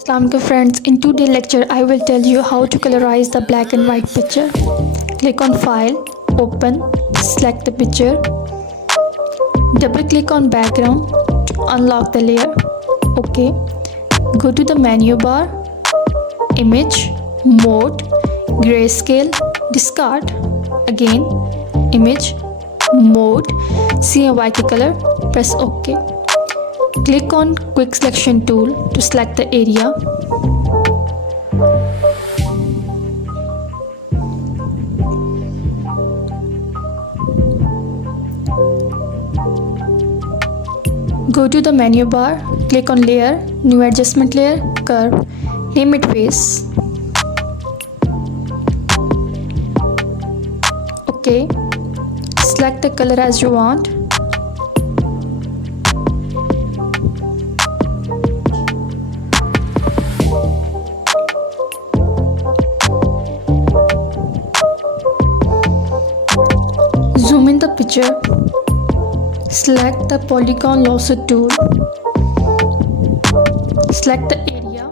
Assalamualaikum friends, in today's lecture I will tell you how to colorize the black and white picture. Click on file, open, select the picture, double click on background to unlock the layer. OK, go to the menu bar, image, mode, grayscale, discard, again image, mode, CMYK color, press OK. Click on quick selection tool to select the area. Go to the menu bar, click on layer, new adjustment layer, curve, name it face. OK. Select the color as you want. Zoom in the picture. Select the polygon lasso tool. Select the area.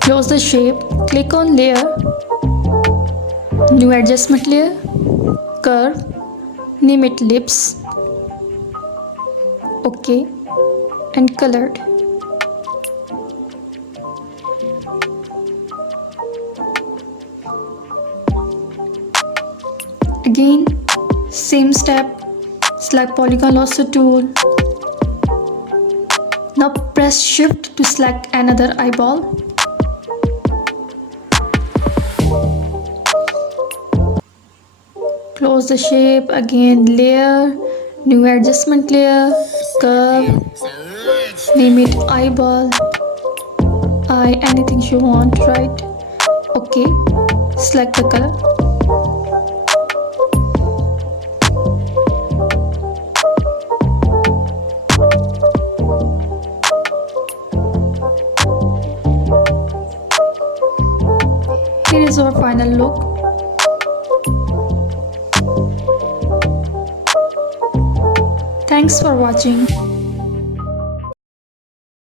Close the shape. Click on layer. New adjustment layer. Curve. Name it lips. OK. And colored. Again, same step, select polygon lasso tool. Now press shift to select another eyeball. Close the shape, again layer, new adjustment layer, curve, name it eyeball, eye, anything you want, right? OK, select the color. Here is our final look. Thanks for watching.